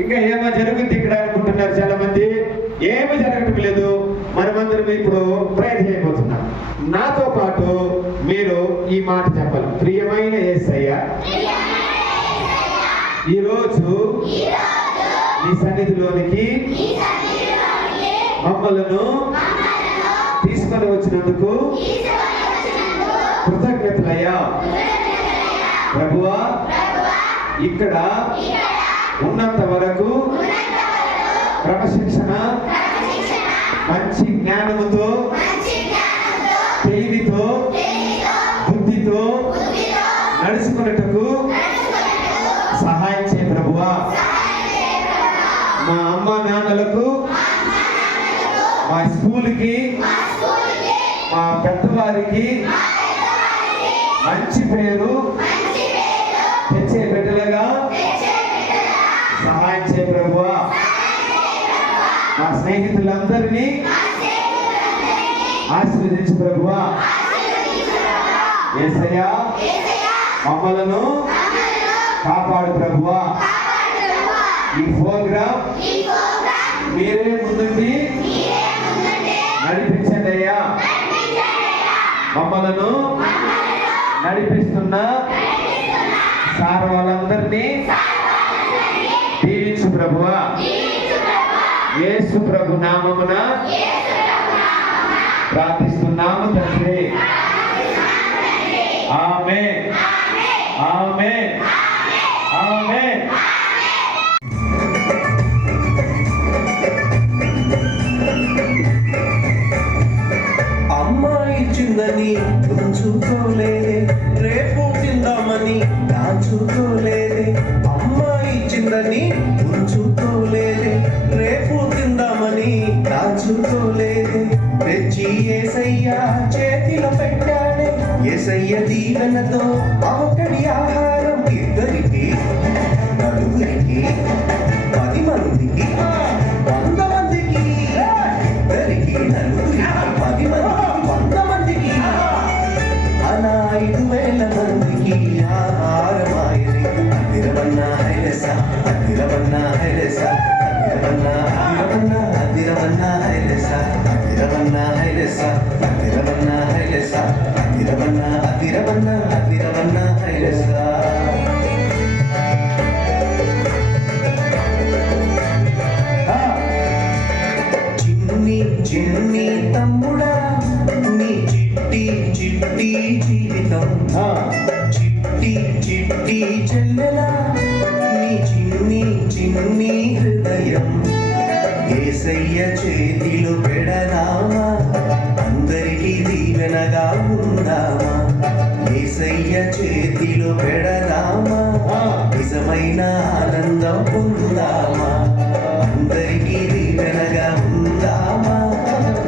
ఇంకా ఏమో జరుగుద్ది ఇక్కడ అనుకుంటున్నారు చాలా మంది. ఏమీ జరగటం లేదు. మనమందరం ఇప్పుడు ప్రయత్నం చేయబోతున్నాం. నాతో పాటు మీరు ఈ మాట చెప్పాలి. ప్రియమైన యేసయ్య, ఈరోజు నీ సన్నిధిలోనికి మమ్మలను తీసుకొని వచ్చినందుకు కృతజ్ఞతలయ్యా. ప్రభువా, ఇక్కడ ఉన్నంత వరకు క్రమశిక్షణ, మంచి జ్ఞానముతో, తెలివితో, బుద్ధితో నడుచుకున్నట్టుకు సహాయం చేయ ప్రభువా. మా అమ్మ నాన్నలకు, మా స్కూల్కి, మా పెద్దవారికి మంచి పేరు తెచ్చే బిడ్డలుగా సహాయం చేయ ప్రభువా. మా స్నేహితులందరినీ ఆశీర్వదించు ప్రభువా. యేసయ్యా, మమ్మలను కాపాడు ప్రభువా. ఈ ప్రోగ్రాం మీరే ముందుండి నడిపించండి అయ్యా. మమ్మలను నడిపిస్తున్న సార్ వాళ్ళందరినీ దీవించు ప్రభువా. యేసు ప్రభు నామమున ప్రార్థిస్తున్నాము తండ్రి. ఆమేన్, ఆమేన్, ఆమేన్. అమ్మాయి చిందని ఉంచుకోలేదే, రేపు తిందామని దాచుకోలేదే. అమ్మాయి చిందని ఉంచుకోలేదే, రేపు తిందామని దాచుకోలేదే. తెచ్చి యేసయ్య చేతిలో పెట్టాడే, యేసయ్య దీవెనతో అవకడి ఆహారం ఇద్దరికి, నలుగురికి, 10 మందికి, 100 మందికి, ఇద్దరికి, నలుగురికి, 10 మందికి, 100 మందికి, అలా 5,000 మందికి ఆహారమాయని. అదిరవన్నా హైలెస, అదిరవన్నా హైలెస, అదిరవన్నా అదిరవన్నా అదిరవన్నా హైలెస, అదిరవన్నా హైలెస, అదిరవన్నా హైలెస, అదిరవన్నా అదిరవన్నా అదిరవన్నా హైలెస. చిన్ని చిన్ని తమ్ముడా, నీ చిట్టి చిట్టి జీవితం, చిట్టి చిట్టి చెల్లెలా, నీ చిన్ని చిన్ని హృదయం యేసయ్య చేతిలో పెడదామా, అందరికీ దీవెనగా ఉందామా. యేసయ్య చేతిలో పెడదామా, నిజమైన ఆనందం పొందుదామా. అందరికీ దీవెనగా ఉందామా,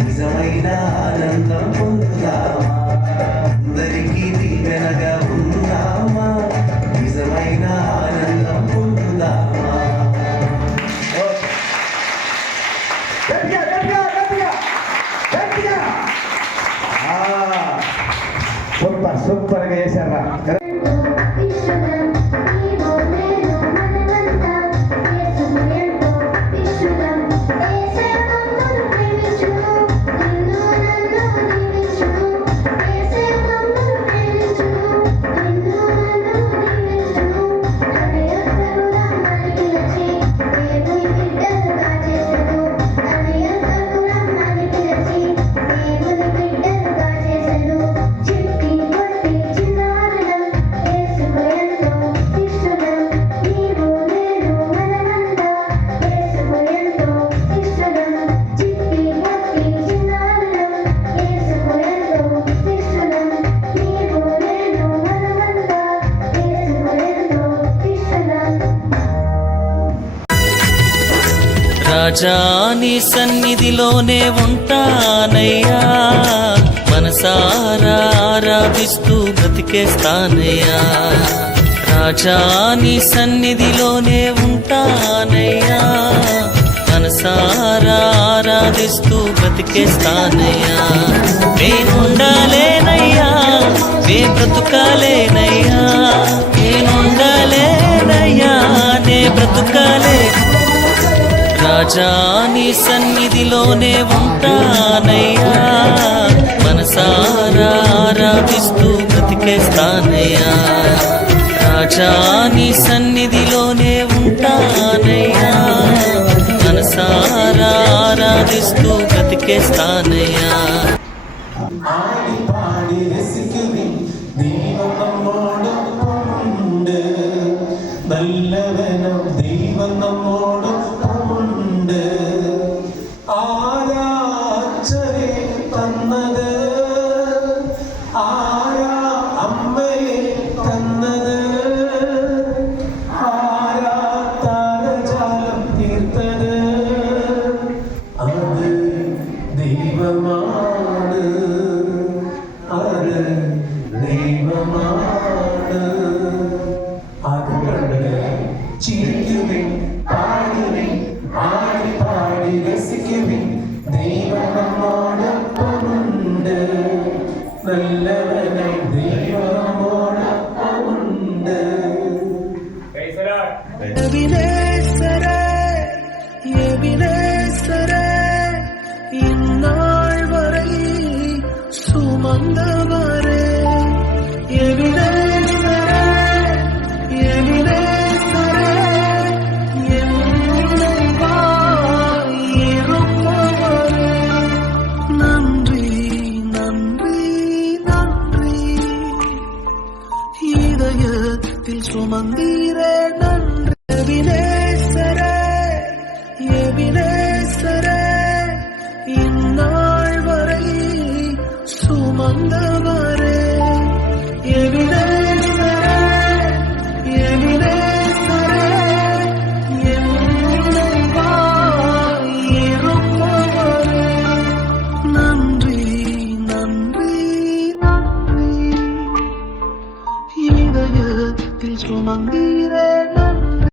నిజమైన ఆనందం పొందుదామా. అందరికీ దీవెనగా ఉందామా, నిజమైన ఆనందం పొందుదామా. సూపర్ సూపర్గా చేశారా. రాజా నీ సన్నిధిలోనే ఉంటానయ్యా, మనసారా ఆరాధిస్తూ బ్రతికేస్తానయ్యా. రాజా నీ సన్నిధిలోనే ఉంటానయ్యా, మనసారా ఆరాధిస్తూ బ్రతికేస్తానయ్యా. నేనుండాలేనయ్యా, నే బ్రతుకాలేనయ్యా, నేనుండాలేనయ్యా, నే బ్రతుకాలే. రాజా నీ సన్నిధిలోనే ఉంటానయ్యా, మనసారా ఆరాధిస్తూ బ్రతికేస్తానయ్యా. రాజా నీ సన్నిధిలోనే ఉంటానయ్యా, మనసారా ఆరాధిస్తూ బ్రతికేస్తానయ్యా. ஆடி பாடி ரசிக்குவின் தெய்வம் நம்மோடொப்பமுண்டு, நல்லவனும் தெய்வம் நம்மோடொப்பமுண்டு. ആരാച്ചരെ തന്നത്, ആരാ അമ്മയെ തന്നത്, ആരാ താരജാലം തീർത്തത്, അത് ദൈവമാണ്, അത് ദൈവമാണ്. അതുകൊണ്ട് ചിരിക്കുവിൻ, പാടുവിൻ, ആടി പാടി രസിക്കുവിൻ, ദൈവം നമ്മോടൊപ്പമുണ്ട്, നല്ലവനായി ദൈവം നമ്മോടൊപ്പമുണ്ട്. എബിനേസരേ, എബിനേസരേ, ഇന്നാൾ വരെ சுமந்தவரே, எபினேசரே, எபினேசரே, என்னைவாய் இருப்பவரே, நன்றி நன்றி நன்றி, இதயத்தில் சுமந்தீரே நன்றி. எபினேசரே, எபினேசரே, இந்நாள் வரை சுமந்தவரே, எபினேசரே, எபினேசரே, என்னைவாய் இருப்பவரே, நன்றி நன்றி நன்றி, இதயத்தில் சுமந்தீரே நன்றி.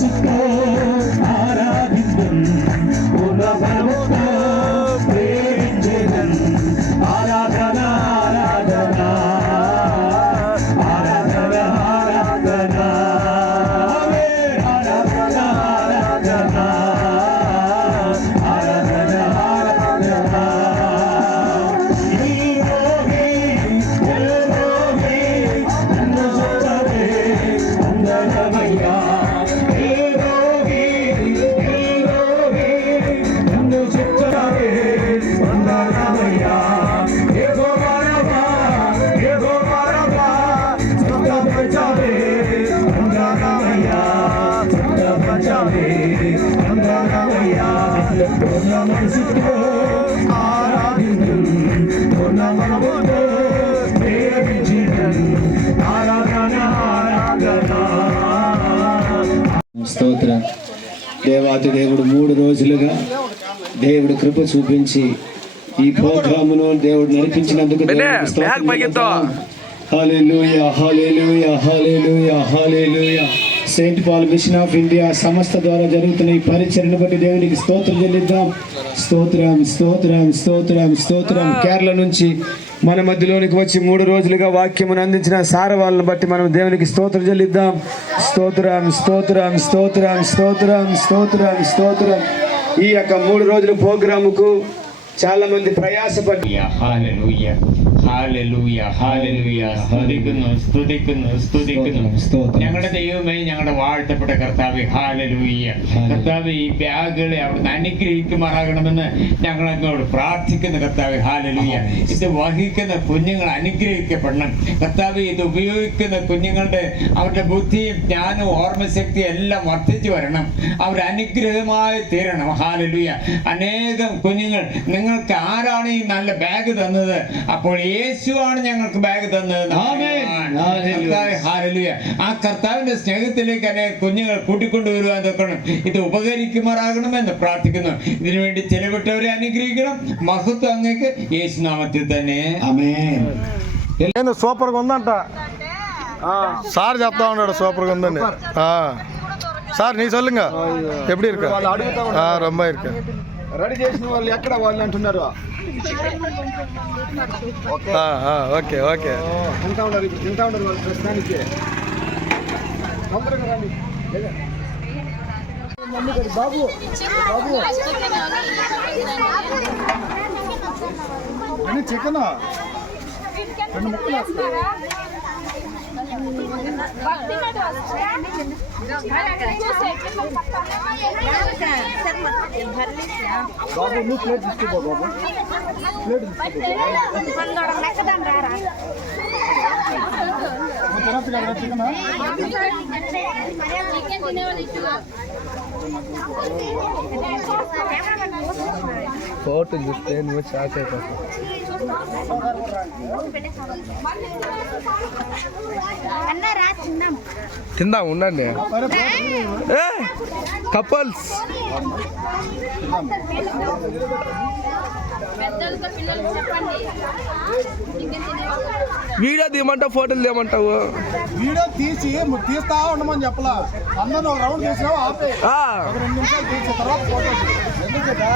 మనసుతో ఆరాధించం పూర్ణ బలముతో ప్రేమించేదం ఆరాధన ఆరాధన ఆరాధన ఆరాధన ఆరాధన ఆరాధన ఆరాధన ఆరాధన మనసుతో ఆరాధించం పూర్ణ మనముతో ప్రేమించడం ఆరాధన ఆరాధన. స్తోత్రం. దేవాతి దేవుడు 3 రోజులుగా దేవుడు కృప చూపించి ఈ ప్రోగ్రామును దేవుడు నడిపించినందుకు hallelujah hallelujah hallelujah hallelujah. Saint Paul Mission of India సంస్థ ద్వారా జరుగుతున్న ఈ పరిచర్ను బట్టి దేవునికి స్తోత్రం చెల్లిద్దాం. స్తోత్రం స్తోత్రం స్తోత్రం స్తోత్రం. కేరళ నుంచి మన మధ్యలోనికి వచ్చి 3 రోజులుగా వాక్యమును అందించిన సార వాళ్ళని బట్టి మనం దేవునికి స్తోత్రం చెల్లిద్దాం. స్తోత్రం స్తోత్రం స్తోత్రం స్తోత్రం స్తోత్రం స్తోత్రం. ఈ యొక్క 3 రోజుల ప్రోగ్రాముకు చాలా మంది പ്രയാസപ്പെട്ടു. Hallelujah hallelujah hallelujah. സ്തുതിക്കുന്നു സ്തുതിക്കുന്നു സ്തുതിക്കുന്നു. ഞങ്ങളുടെ ദൈവമേ, ഞങ്ങളുടെ വാഴ്ത്തപ്പെട്ട കർത്താവേ, ഹല്ലേലൂയ. കർത്താവേ, ഈ ബാഗുകളെ അവിടുന്ന് അനുഗ്രഹിക്കുമാറാകണമെന്ന് ഞങ്ങൾ അങ്ങോട്ട് പ്രാർത്ഥിക്കുന്ന കർത്താവേ, ഹല്ലേലൂയ. ഇത് വഹിക്കുന്ന കുഞ്ഞുങ്ങൾ അനുഗ്രഹിക്കപ്പെടണം കർത്താവേ. ഇത് ഉപയോഗിക്കുന്ന കുഞ്ഞുങ്ങളുടെ അവരുടെ ബുദ്ധിയും ജ്ഞാനവും ഓർമ്മശക്തിയും എല്ലാം വർദ്ധിച്ചു വരണം. അവർ അനുഗ്രഹമായി തീരണം. ഹല്ലേലൂയ. അനേകം കുഞ്ഞുങ്ങൾ, നിങ്ങൾക്ക് ആരാണ് ഈ നല്ല ബാഗ് തന്നത്? അപ്പോൾ യേശുവാണ് ഞങ്ങൾക്ക് ബാഗ് തന്നത്. ഹല്ലേലൂയ. ആ കർത്താവിന്റെ സ്നേഹത്തിലേക്ക് അനേക കുഞ്ഞുങ്ങൾ കൂട്ടിക്കൊണ്ടുവരുവാൻ നോക്കണം. ഇത് ഉപകരിക്കുമാറാകണമെന്ന് പ്രാർത്ഥിക്കുന്നു. ഇതിനുവേണ്ടി ചെലവിട്ടവരെ അനുഗ്രഹിക്കണം. മഹത്വം അങ്ങേക്ക് യേശുനാമത്തിൽ തന്നെ. నేను సూపర్గా ఉందంట సార్ చెప్తా ఉన్నాడు సూపర్గా ఉందండి సార్ నీ சொல்லுங்க எப்படி இருக்கு ரொம்ப இருக்கு రెడీ చేసిన వాళ్ళు ఎక్కడ వాళ్ళు అంటున్నారు? ఓకే ఓకే తింటా ఉన్నారు, ఇప్పుడు తింటా ఉన్నారు వాళ్ళు ప్రస్తుతానికి. తొందరగా రండి. బాబు చికెన్ 2 ముక్కలు వేస్తారా? బాబు నువ్వు ప్లేట్ తీసుకో బాబు, ప్లేట్ తినచ్చు కదా చికెన్. ఫోటో చూస్తే నువ్వు షాక్ అయిపోతావు. తిందాం ఉండండి కపుల్స్. వీడియో తీయమంటావు, ఫోటోలు తీయమంటావు? వీడియో తీస్తా ఉండమని చెప్పలా. అందరూ రౌండ్ తీసినావు ఆపే 2 నిమిషాలు తీసిన తర్వాత ఫోటో ఎందుకంటే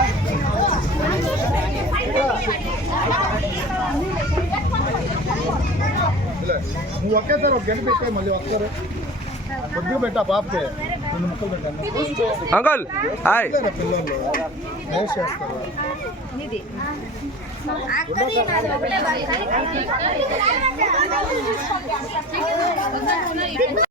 నువ్వు ఒకేసారి ఒక గంట పెట్టే మళ్ళీ వస్తారు. కొద్దిగా పెట్టా పాపకి 2 ముక్కలు పెట్టాను. Uncle hi. పిల్లలు వేస్ట్ చేస్తారు.